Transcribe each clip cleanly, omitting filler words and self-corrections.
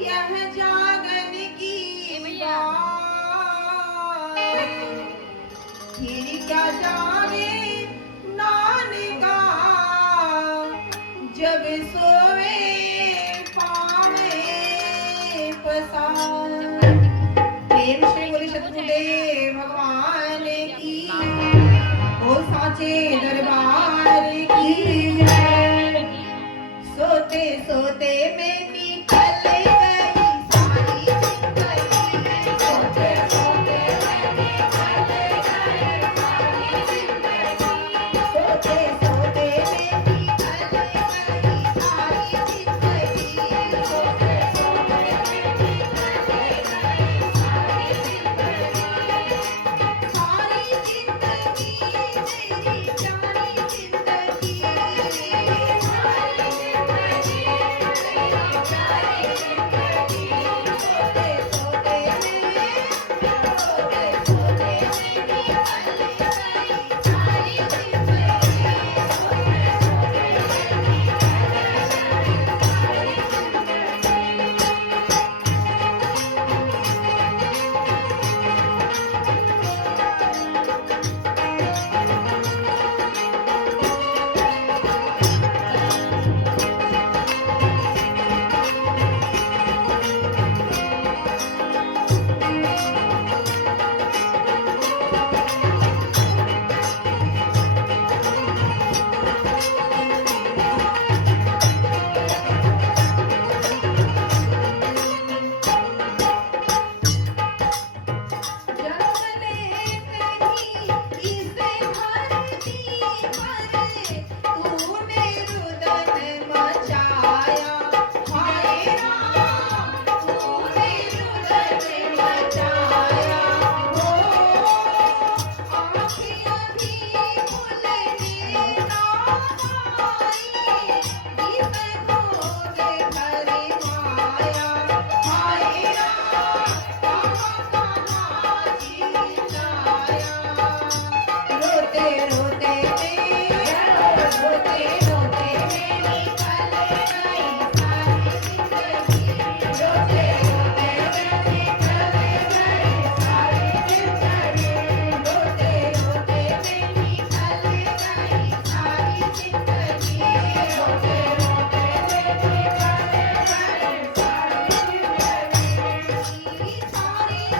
यह जागन की बात फिर क्या जाने नानका जब सोए पावे पसार। प्रेम से बोले सतगुरुदेव भगवान की ओ साचे दरबार की। सोते सोते में निकल गई सारी जिंदगी, सोते सोते में निकल गई सारी जिंदगी, सोते सोते में निकल गई सारी जिंदगी, सोते सोते में निकल गई सारी जिंदगी, सारी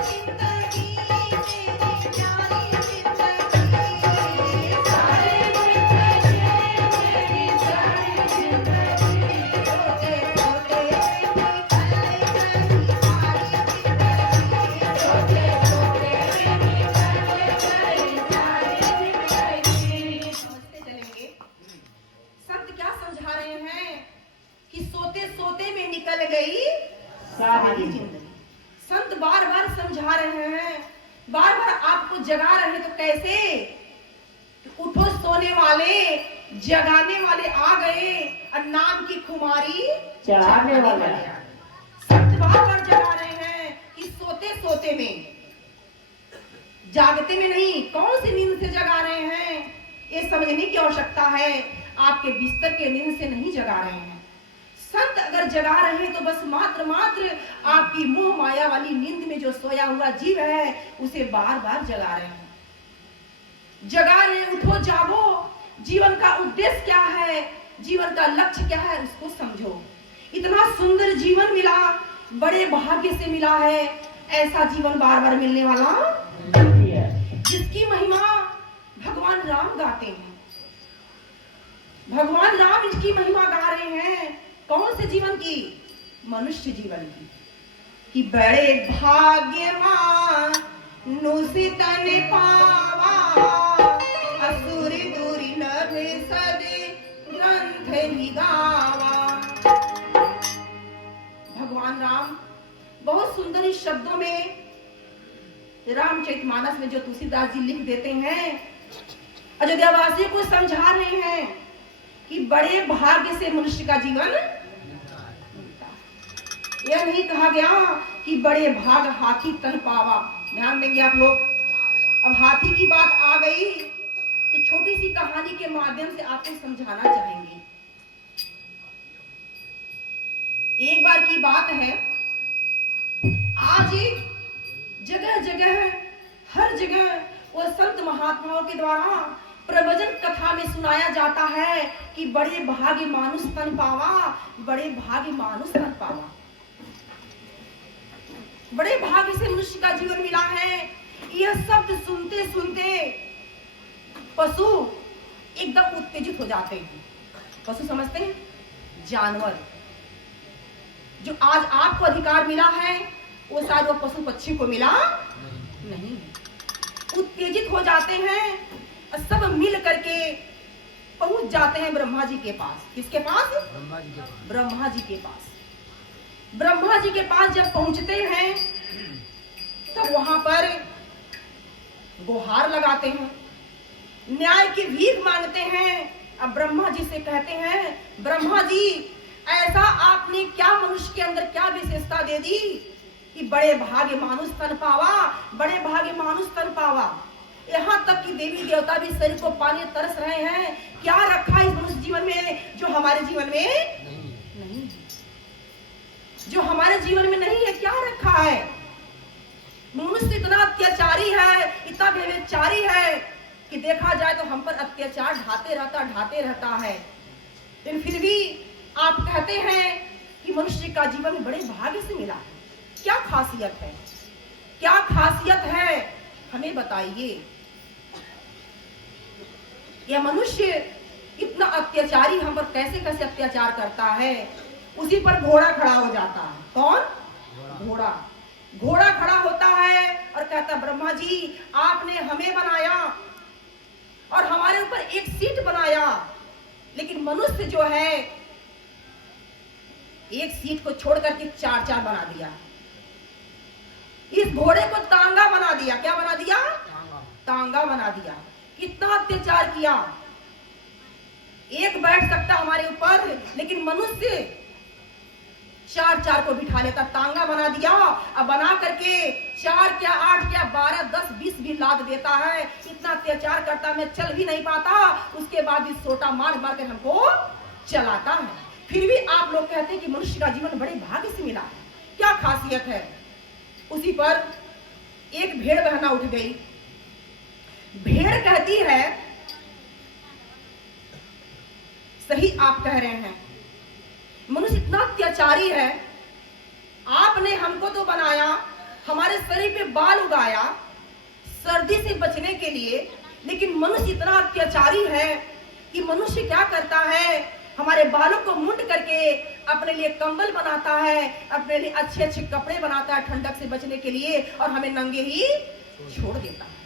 जिंदगी मेरी प्यारी जिंदगी, सारी जिंदगी। संत बार बार समझा रहे हैं, बार बार आपको जगा रहे हैं। तो कैसे? तो उठो सोने वाले, जगाने वाले आ गए और नाम की खुमारी चढ़ाने वाले। संत बार बार जगा रहे हैं कि सोते सोते में, जागते में नहीं, कौन सी नींद से जगा रहे हैं ये समझने की आवश्यकता है। आपके बिस्तर के नींद से नहीं जगा रहे हैं। संत अगर जगा रहे हैं तो बस मात्र आपकी मोह माया वाली नींद में जो सोया हुआ जीव है उसे बार बार जगा रहे हैं। जगा रहे, उठो जागो। जीवन का उद्देश्य क्या है, जीवन का लक्ष्य क्या है, उसको समझो। इतना सुंदर जीवन मिला, बड़े भाग्य से मिला है। ऐसा जीवन बार बार मिलने वाला नहीं है। जिसकी महिमा भगवान राम गाते हैं, भगवान राम इसकी महिमा गा रहे हैं। कौन से जीवन की? मनुष्य जीवन की। कि बड़े भाग्यवान नुसितन पावा, असुर दूरी नभे सदे ग्रंथ ही गावा। भगवान राम बहुत सुंदर ही शब्दों में रामचरितमानस में जो तुलसीदास जी लिख देते हैं, अयोध्यावासियों को समझा रहे हैं कि बड़े भाग्य से मनुष्य का जीवन। यह नहीं कहा गया कि बड़े भाग हाथी तन पावा। ध्यान देंगे आप लोग। अब हाथी की बात आ गई तो छोटी सी कहानी के माध्यम से आपको समझाना चाहेंगे। एक बार की बात है, आज जगह जगह हर जगह वो संत महात्माओं के द्वारा प्रवचन कथा में सुनाया जाता है कि बड़े भाग्य मानुष तन पावा, बड़े भाग्य मानुष तन पावा। बड़े भाग्य से मनुष्य का जीवन मिला है। यह शब्द सुनते सुनते पशु एकदम उत्तेजित हो जाते हैं। पशु समझते हैं जानवर। जो आज आपको अधिकार मिला है वो शायद वो पशु पक्षी को मिला नहीं। उत्तेजित हो जाते हैं और सब मिल करके पहुंच जाते हैं ब्रह्मा जी के पास। किसके पास? ब्रह्मा जी के पास। ब्रह्मा जी के पास जब पहुंचते हैं तब वहां पर गुहार लगाते हैं, न्याय की भीख मांगते हैं। अब ब्रह्मा जी से कहते हैं, ब्रह्मा जी ऐसा आपने क्या मनुष्य के अंदर क्या विशेषता दे दी कि बड़े भाग्य मानुष तन पावा, बड़े भाग्य मानुष तन पावा। यहाँ तक कि देवी देवता भी शरीर को पाने तरस रहे हैं। क्या रखा इस मनुष्य जीवन में जो हमारे जीवन में नहीं, जो हमारे जीवन में नहीं है? क्या रखा है? मनुष्य इतना अत्याचारी है, इतना व्यभिचारी है कि देखा जाए तो हम पर अत्याचार ढाते रहता है। लेकिन फिर भी आप कहते हैं कि मनुष्य का जीवन बड़े भाग्य से मिला। क्या खासियत है? क्या खासियत है? हमें बताइए। यह मनुष्य इतना अत्याचारी हम पर कैसे कैसे अत्याचार करता है। उसी पर घोड़ा खड़ा हो जाता है। कौन? घोड़ा। घोड़ा खड़ा होता है और कहता, ब्रह्मा जी आपने हमें बनाया और हमारे ऊपर एक सीट बनाया, लेकिन मनुष्य जो है एक सीट को छोड़ करके चार चार बना दिया। इस घोड़े को तांगा बना दिया। क्या बना दिया? तांगा बना दिया। कितना अत्याचार किया। एक बैठ सकता हमारे ऊपर, लेकिन मनुष्य चार चार को बिठा लेता। तांगा बना दिया। अब बना करके 4 क्या 8 क्या 12 10 20 भी लाद देता है। इतना अत्याचार करता, मैं चल भी नहीं पाता। उसके बाद भी सोटा मार मार कर हमको चलाता है। फिर भी आप लोग कहते हैं कि मनुष्य का जीवन बड़े भाग्य से मिला। क्या खासियत है? उसी पर एक भेड़ बहना उठ गई। भेड़ कहती है, सही आप कह रहे हैं, मनुष्य इतना अत्याचारी है। आपने हमको तो बनाया, हमारे शरीर पे बाल उगाया सर्दी से बचने के लिए, लेकिन मनुष्य इतना अत्याचारी है कि मनुष्य क्या करता है, हमारे बालों को मुंड करके अपने लिए कंबल बनाता है, अपने लिए अच्छे अच्छे कपड़े बनाता है ठंडक से बचने के लिए, और हमें नंगे ही छोड़ देता है।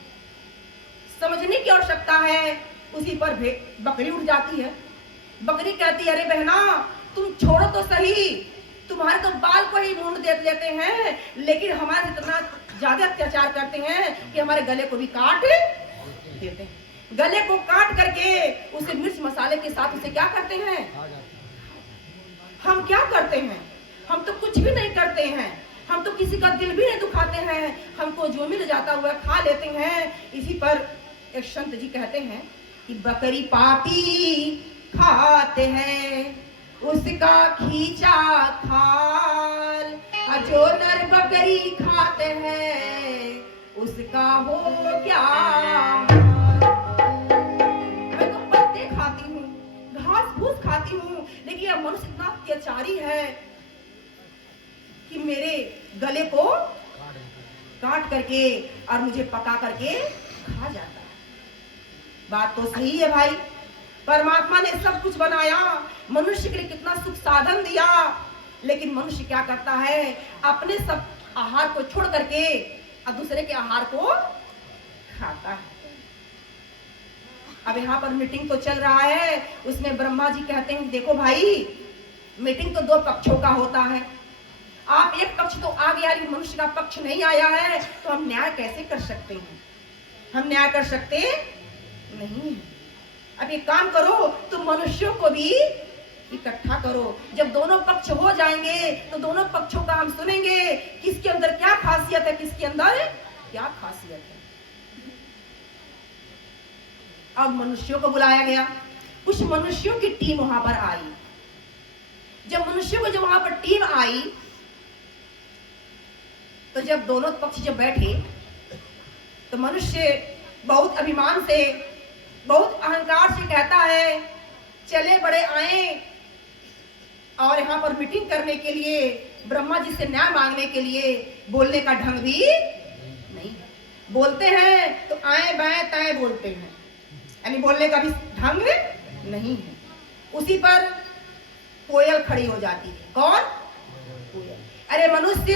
समझने की आवश्यकता है। उसी पर बकरी उठ जाती है। बकरी कहती है, अरे बहना तुम छोड़ो तो सही, तुम्हारे तो बाल को ही मुंड दे लेते हैं, लेकिन हमारे इतना ज्यादा अत्याचार करते हैं कि हमारे गले को भी काट देते हैं। गले को काट करके उसे मिर्च मसाले के साथ उसे क्या करते हैं? हम क्या करते हैं? हम तो कुछ भी नहीं करते हैं। हम तो किसी का दिल भी नहीं दुखाते हैं। हमको जो मिल जाता हुआ खा लेते हैं। इसी पर एक संत जी कहते हैं कि बकरी पापी खाते हैं उसका खींचा खाल, जो नर बकरी खाते हैं उसका हो क्या हाल। मैं तो पत्ते खाती हूँ, घास फूस खाती हूँ, लेकिन यह मनुष्य इतना अत्याचारी है कि मेरे गले को काट करके और मुझे पका करके खा जाता है। बात तो सही है भाई। परमात्मा ने सब कुछ बनाया, मनुष्य के लिए कितना सुख साधन दिया, लेकिन मनुष्य क्या करता है? अपने सब आहार को छोड़ करके और दूसरे के आहार को खाता है। अब यहाँ पर मीटिंग तो चल रहा है, उसमें ब्रह्मा जी कहते हैं, देखो भाई मीटिंग तो 2 पक्षों का होता है। आप एक पक्ष तो आ गया, लेकिन मनुष्य का पक्ष नहीं आया है, तो हम न्याय कैसे कर सकते हैं? हम न्याय कर सकते नहीं। अब एक काम करो, तुम मनुष्यों को भी इकट्ठा करो। जब दोनों पक्ष हो जाएंगे तो दोनों पक्षों का हम सुनेंगे, किसके अंदर क्या खासियत है, किसके अंदर क्या खासियत है। अब मनुष्यों को बुलाया गया। कुछ मनुष्यों की टीम वहां पर आई। जब मनुष्यों को जब वहां पर टीम आई तो जब दोनों पक्ष जब बैठे तो मनुष्य बहुत अभिमान से, बहुत अहंकार से कहता है, चले बड़े आए और यहाँ पर मीटिंग करने के लिए, ब्रह्मा जी से न्याय मांगने के लिए। बोलने का ढंग भी नहीं, बोलते हैं तो आए बाएं ताए बोलते हैं, यानी बोलने का भी ढंग नहीं है। उसी पर कोयल खड़ी हो जाती है। कौन? कोयल। अरे मनुष्य,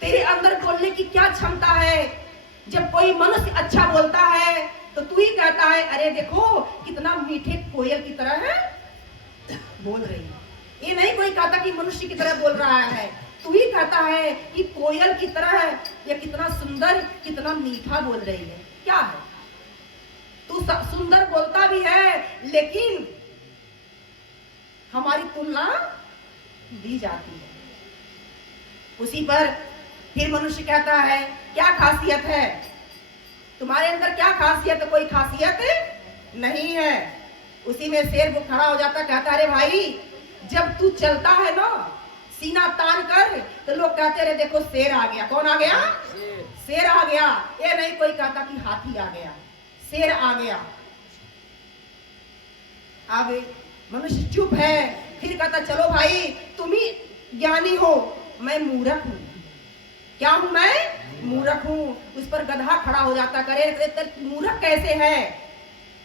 तेरे अंदर बोलने की क्या क्षमता है? जब कोई मनुष्य अच्छा बोलता है तो तू ही कहता है, अरे देखो कितना मीठे कोयल की तरह है बोल रही है। ये नहीं कोई कहता कि मनुष्य की तरह बोल रहा है, तू ही कहता है कि कोयल की तरह है, ये कितना सुंदर, कितना मीठा बोल रही है। क्या है? तू सुंदर बोलता भी है, लेकिन हमारी तुलना दी जाती है। उसी पर फिर मनुष्य कहता है, क्या खासियत है तुम्हारे अंदर? क्या खासियत है? कोई खासियत नहीं है। उसी में शेर खड़ा हो जाता, कहता, अरे भाई, जब तू चलता है ना सीना तान कर, तो लोग कहते रहे देखो शेर आ गया। कौन आ गया? शेर आ गया। ये नहीं कोई कहता कि हाथी आ गया, शेर आ गया। अब मनुष्य चुप है। फिर कहता, चलो भाई, तुम ही ज्ञानी हो, मैं मूर्ख हूं। क्या हूं मैं? मूर्ख हूं। उस पर गधा खड़ा हो जाता, करे मूर्ख कैसे है?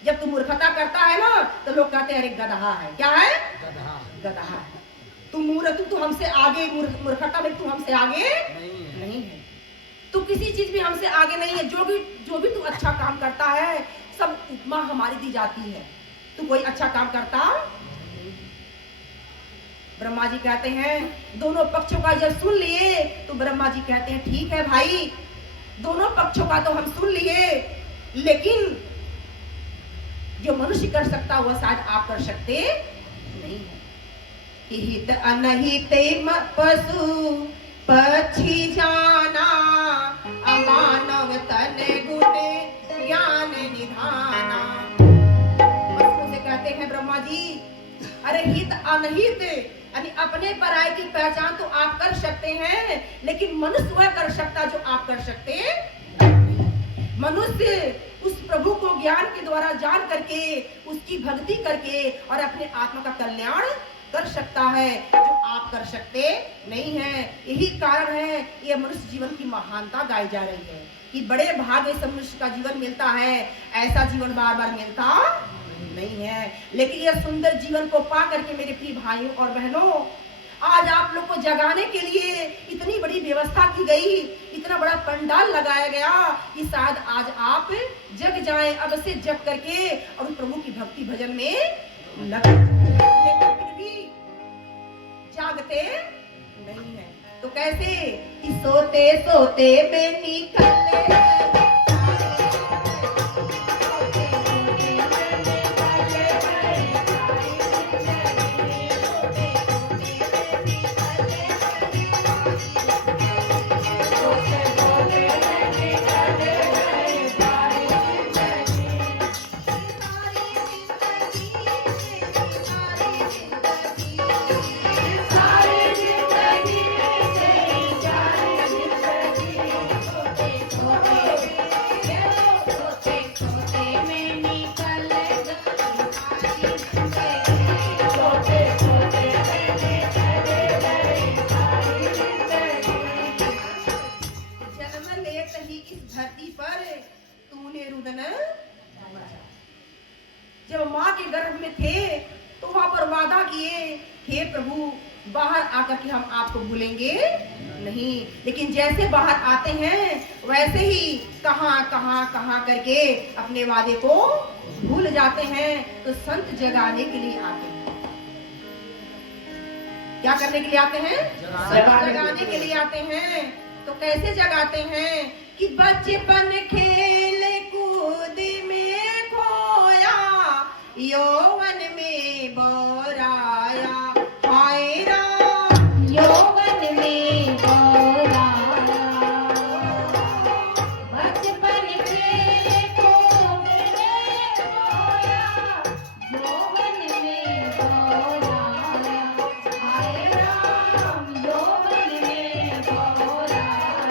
जब तू मूर्खता करता है ना तो लोग कहते हैं अरे गधा है। क्या है? गधा है। तू मूर्ख, तू हमसे आगे, मूर्खता में तू हमसे आगे नहीं है। तू किसी चीज में हमसे आगे नहीं है। जो भी तू अच्छा काम करता है, सब उपमा हमारी दी जाती है। तू कोई अच्छा काम करता? ब्रह्मा जी कहते हैं, दोनों पक्षों का जब सुन लिए तो ब्रह्मा जी कहते हैं, ठीक है भाई, दोनों पक्षों का तो हम सुन लिए, लेकिन जो मनुष्य कर सकता वह शायद आप कर सकते नहीं है। हित अनहित पशु पक्षी जाना, अमानव तन गुण ज्ञान निधाना। से कहते हैं ब्रह्मा जी, अरे हित अनहित, यानी अपने पराये की पहचान तो आप कर सकते हैं, लेकिन मनुष्य वह कर सकता जो आप कर सकते। मनुष्य उस प्रभु को ज्ञान के द्वारा जान करके, उसकी भक्ति करके और अपने आत्मा का कल्याण कर सकता है, जो आप कर सकते नहीं है। यही कारण है ये मनुष्य जीवन की महानता गाई जा रही है कि बड़े भाग्य से मनुष्य का जीवन मिलता है, ऐसा जीवन बार बार मिलता नहीं है। लेकिन यह सुंदर जीवन को पा करके मेरे प्रिय भाइयों और बहनों, आज आप लोग को जगाने के लिए इतनी बड़ी व्यवस्था की गई, इतना बड़ा पंडाल लगाया गया कि शायद आज आप जग जाएं, अब से जग करके और प्रभु की भक्ति भजन में लग। लेकिन फिर भी जागते नहीं है। तो कैसे? कि सोते सोते में निकले जब माँ के गर्भ में थे तो वहां पर वादा किए, हे प्रभु बाहर आकर के हम आपको भूलेंगे नहीं। लेकिन जैसे बाहर आते हैं वैसे ही कहां करके अपने वादे को भूल जाते हैं। तो संत जगाने के लिए आते हैं। क्या करने के लिए आते हैं? जगाने के लिए आते हैं। तो कैसे जगाते हैं? कि बचपन खेल कूद में खोया, यौवन में बोराया, हाय राम यौवन में बोराया। बचपन खेल कूद में खोया, यौवन में बोराया, हाय राम यौवन में बोराया।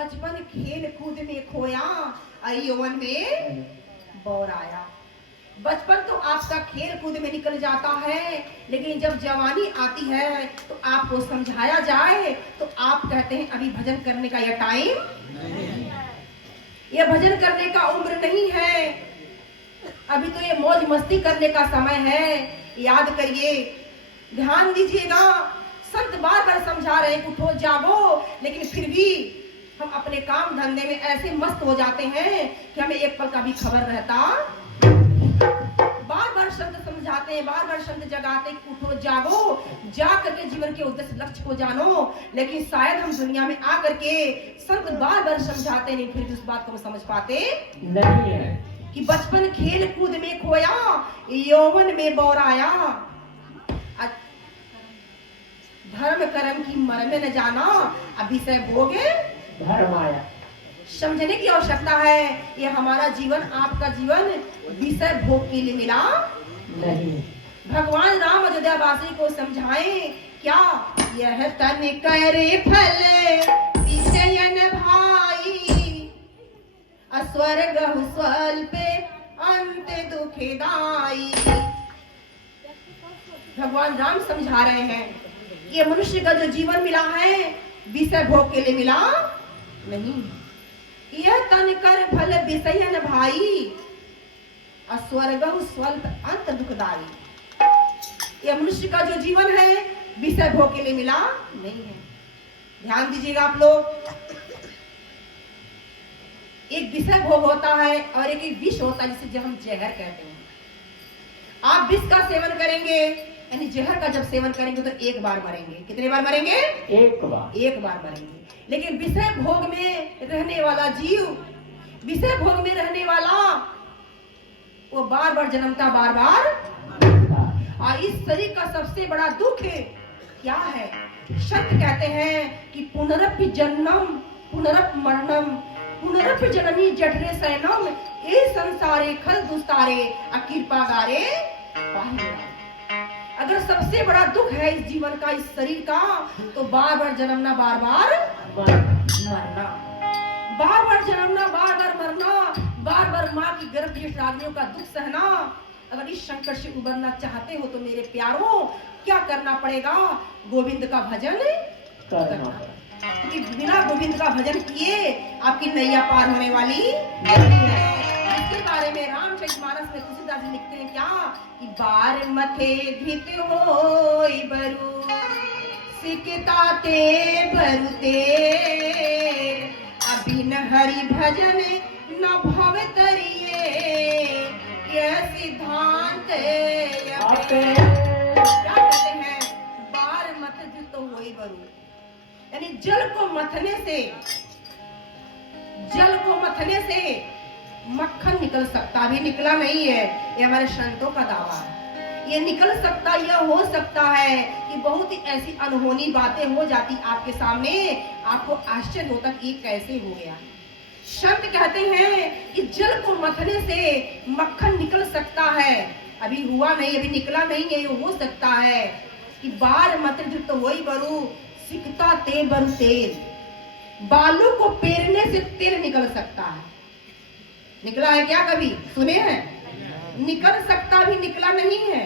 बचपन खेल कूद में खोया और यौवन में बौराया। बचपन तो आपका खेल कूद में निकल जाता है, लेकिन जब जवानी आती है तो आपको समझाया जाए तो आप कहते हैं अभी भजन करने का यह टाइम नहीं है, यह भजन करने का उम्र नहीं है, अभी तो ये मौज मस्ती करने का समय है। याद करिए, ध्यान दीजिएगा, संत बार बार समझा रहे हैं उठो जागो, लेकिन फिर भी हम अपने काम धंधे में ऐसे मस्त हो जाते हैं कि हमें एक पल का भी खबर रहता। बार बार संत समझाते हैं, बार बार संत जगाते हैं उठो जागो, जा करके जीवन के उद्देश्य लक्ष्य को जानो, लेकिन शायद हम दुनिया में आकर के संत बार बार समझाते नहीं, फिर उस बात को समझ पाते नहीं है कि बचपन खेल कूद में खोया, यौवन में बौराया, धर्म कर्म की मर्म न जाना, अभी से भोगे धर्म आया। समझने की आवश्यकता है, ये हमारा जीवन, आपका जीवन विषय भोग के लिए मिला नहीं। भगवान राम अयोध्यावासी को समझाएं क्या, यह तन करे फल विषयन भाई, अस्वर्ग स्वल्प अंत दुखदाई। भगवान राम समझा रहे हैं, ये मनुष्य का जो जीवन मिला है विषय भोग के लिए मिला नहीं, यह तन कर फल विषयन भाई, अस्वर्ग स्वल्प अंत दुखदाई। यह मनुष्य का जो जीवन है विषय भोग के लिए मिला नहीं है। ध्यान दीजिएगा आप लोग, एक विषय भोग होता है और एक विष होता है, जिसे हम जहर कहते हैं। आप विष का सेवन करेंगे, यानी जहर का जब सेवन करेंगे तो एक बार मरेंगे। कितने बार मरेंगे? एक बार मरेंगे। लेकिन विषय भोग में रहने वाला जीव, विषय भोग में रहने वाला, वो बार बार जन्मता, बार बार। और इस शरीर का सबसे बड़ा दुख क्या है? सत्य कहते हैं कि पुनरपि जन्मम पुनरपि मरणम पुनरपि जननी जठरे शयनम, ये संसारे खल दुस्तारे अकृपा गारे पाहिरा। अगर सबसे बड़ा दुख है इस जीवन का, इस शरीर का, तो बार बार जन्मना, बार बार मरना, बार बार जन्मना, बार बार मरना, बार बार माँ की गर्भज्येष्ठ रागिनियों का दुख सहना। अगर इस संकट से उबरना चाहते हो तो मेरे प्यारों क्या करना पड़ेगा? गोविंद का भजन करना। क्योंकि बिना गोविंद का भजन किए आपकी नैया पार होने वाली नहीं है। इसके बारे में रामचरितमानस में तुलसीदास जी लिखते हैं क्या, कि बार मथे धित होई बरु सिकता ते बरु तेर, अबिन हरि भजन न भव तरिए, यह सिद्धांत क्या कहते हैं? बार मथ धित होई बरु, यानी जल को मथने से मक्खन निकल सकता, भी निकला नहीं है, ये हमारे संतों का दावा है। ये निकल सकता, यह हो सकता है कि बहुत ही ऐसी अनहोनी बातें हो जाती आपके सामने, आपको आश्चर्य होता कि ये कैसे हो गया। संत कहते हैं कि जल को मथने से मक्खन निकल सकता है, अभी हुआ नहीं, अभी निकला नहीं है, ये हो सकता है कि बार मत तो वही बरू सिकता ते बरु तेल, बालू को पेरने से तेल निकल सकता है। निकला है क्या कभी? सुने हैं? निकल सकता भी निकला नहीं है,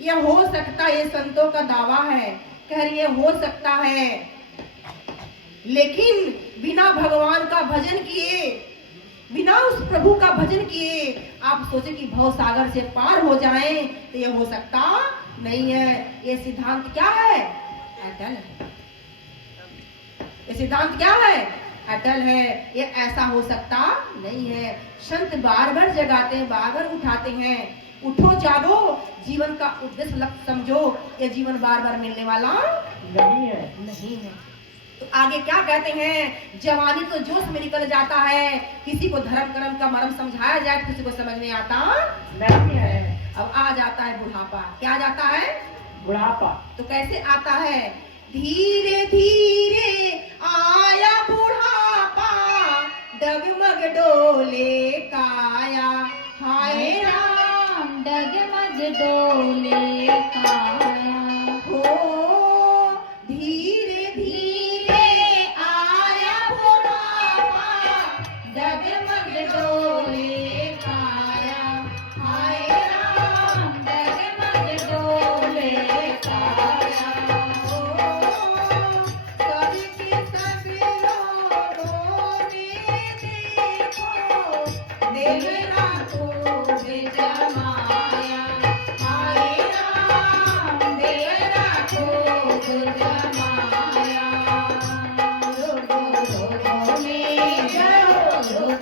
यह हो सकता है, ये संतों का दावा है। कह रही है हो सकता है, लेकिन बिना भगवान का भजन किए, बिना उस प्रभु का भजन किए आप सोचे कि भव सागर से पार हो जाएं, तो यह हो सकता नहीं है। ये सिद्धांत क्या है? अटल है। ये सिद्धांत क्या है? अटल है। ये ऐसा हो सकता नहीं है। संत बार बार जगाते हैं, बार बार उठाते हैं, उठो जागो, जीवन का उद्देश्य लक्ष्य समझो। ये जीवन बार बार मिलने वाला नहीं है। तो आगे क्या कहते हैं? जवानी तो जोश में निकल जाता है, किसी को धर्म कर्म का मर्म समझाया जाए, किसी को समझ में आता नहीं है। अब आ जाता है बुढ़ापा। क्या आ जाता है? बुढ़ापा। तो कैसे आता है? धीरे धीरे आया बुढ़ापा, डगमग डोले काया, हाय राम डगमग डोले काया। हो धीरे धीरे आया बुढ़ापा,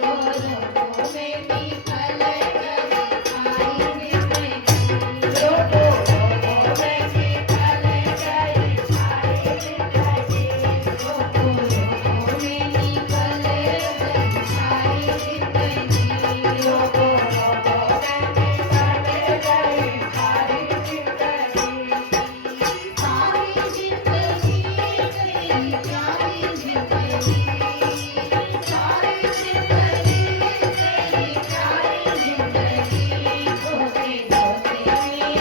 रोको में निकल गई सारी जिंदगी रोको रोको में निकल गई सारी जिंदगी। रोको में निकल गई सारी जिंदगी रोको रोको में निकल गई सारी जिंदगी। सारी जिंदगी तेरी प्यारी जिंदगी सारी जिंदगी तेरी प्यारी जिंदगी सोते सोते में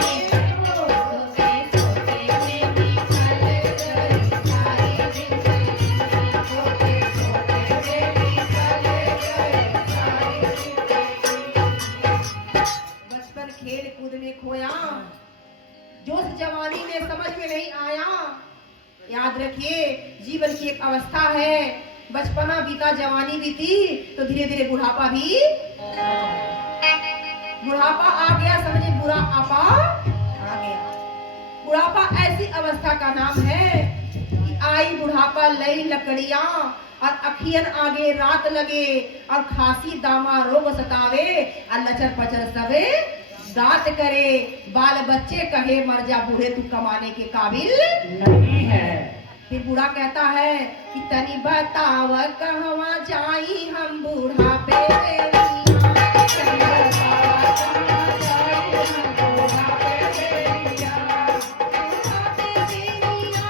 सोते सोते में निकल गई सारी जिंदगी सोते सोते में निकल गई सारी बचपन खेल कूद में खोया, जोश जवानी में समझ में नहीं आया। याद रखिए, जीवन की एक अवस्था है, बचपना बीता जवानी बीती तो धीरे धीरे बुढ़ापा भी बुढ़ापा आ गया। समझे, बुरा आपा आ गया। बुढ़ापा ऐसी अवस्था का नाम है कि आई बुढ़ापा लई लकड़ियां और अखियन आगे रात लगे और खांसी दामा रोग सतावे और लचर पचर सबे दांत करे। बाल बच्चे कहे मर जा बूढ़े तू कमाने के काबिल नहीं है। फिर बूढ़ा कहता है कि तनी बताव कहवा जाई हम बुढ़ापे बेरिया। तनी बताव कहवा जाई हम बुढ़ापे बेरिया। बुढ़ापे बेरिया,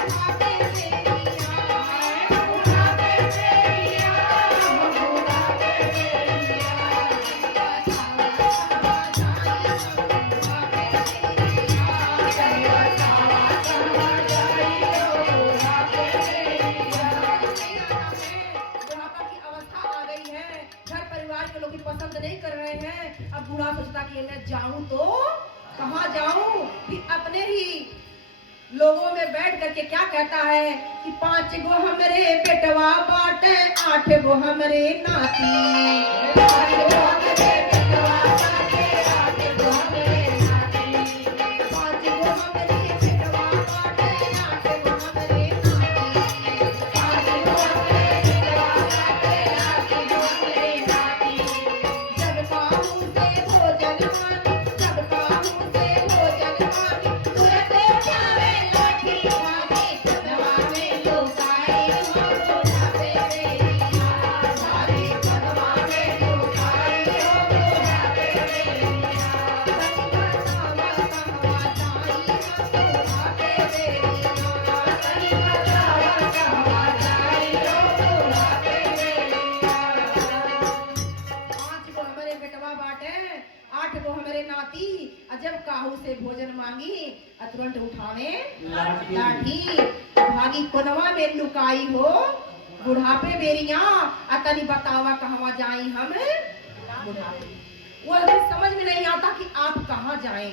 बुढ़ापे बेरिया, बुढ़ापे बेरिया, बुढ़ापे बेरिया। बुढ़ापा की अवस्था आ गई है, घर परिवार के लोग पसंद नहीं कर रहे हैं। अब बूढ़ा सोचता कि मैं जाऊं तो कहाँ जाऊं। फिर अपने ही लोगों में बैठ करके क्या कहता है कि 5 गो हमरे बेटवा बाटे 8 गो हमरे नाती। 5 गो हमरे बेटवा बाटे 8 गो हमरे नाती। 5 गो हमरे बेटवा बाटे 8 गो हमरे नाती। 5 गो हमरे बेटवा बाटे 8 गो हमरे नाती। जब काहू से भोजन मांगी, जब काहू से भोजन मांगी, तुरते जावे लाठी भागी। कदवा में लुकाई हो बुढ़ापे बेरिया। भारी कदवा में लुकाई हो बुढ़ापे बेरिया। तनी बतावा कहवा जाई हम बुढ़ापे बेरिया। तनी बतावा कहवा जाई हो बुढ़ापे बेरिया। 5 गो हमरे बेटवा बाटे 8 गो हमरे नाती। जब काहू से भोजन मांगी तुरंत उठावे लाठी। भागी कोनवा में लुकाई हो बुढ़ापे बेरिया। तनी बतावा कहवा जाई हम बुढ़ापे। वो अभी समझ में नहीं आता कि आप कहाँ जाएं।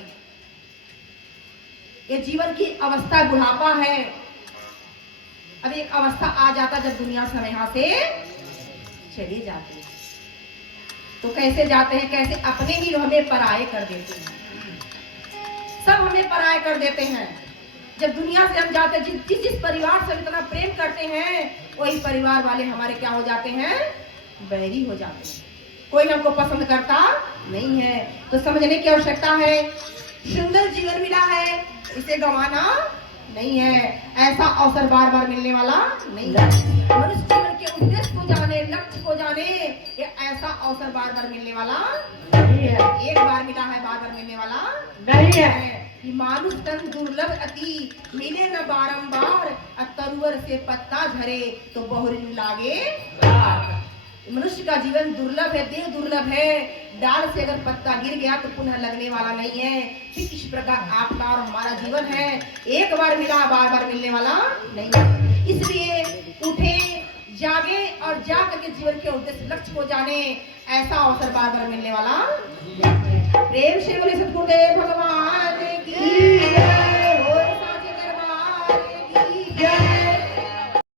ये जीवन की अवस्था बुढ़ापा है। अब एक अवस्था आ जाता जब दुनिया से यहाँ से चले जाते हैं। तो कैसे जाते हैं, कैसे अपने ही हमें पराये कर देते हैं। सब हमें पराये कर देते हैं। जब दुनिया से हम जाते हैं, जिस परिवार से हम इतना प्रेम करते हैं वही परिवार वाले हमारे क्या हो जाते हैं, बैरी हो जाते हैं। कोई हमको पसंद करता नहीं है। तो समझने की आवश्यकता है, सुंदर जीवन मिला है, इसे गंवाना नहीं है। ऐसा अवसर बार बार मिलने वाला नहीं है। मनुष्य जीवन के उद्देश्य को जाने, लक्ष्य को जाने, ये ऐसा अवसर बार बार मिलने वाला नहीं है। एक बार मिला है, बार बार मिलने वाला नहीं है। कि मानुष तन दुर्लभ अति, मिले न बारंबार। तरुवर से पत्ता झरे तो बहुरिन लागे। मनुष्य का जीवन दुर्लभ है, देह दुर्लभ है। डाल से अगर पत्ता गिर गया तो पुनः लगने वाला नहीं है। ठीक इस प्रकार आपका और हमारा जीवन है, एक बार मिला, बार बार मिलने वाला नहीं है। इसलिए उठे, जागे और जा करके जीवन के उद्देश्य, लक्ष्य को जाने। ऐसा अवसर बार बार मिलने वाला। प्रेम से बोले सतगुरुदेव भगवान की जय।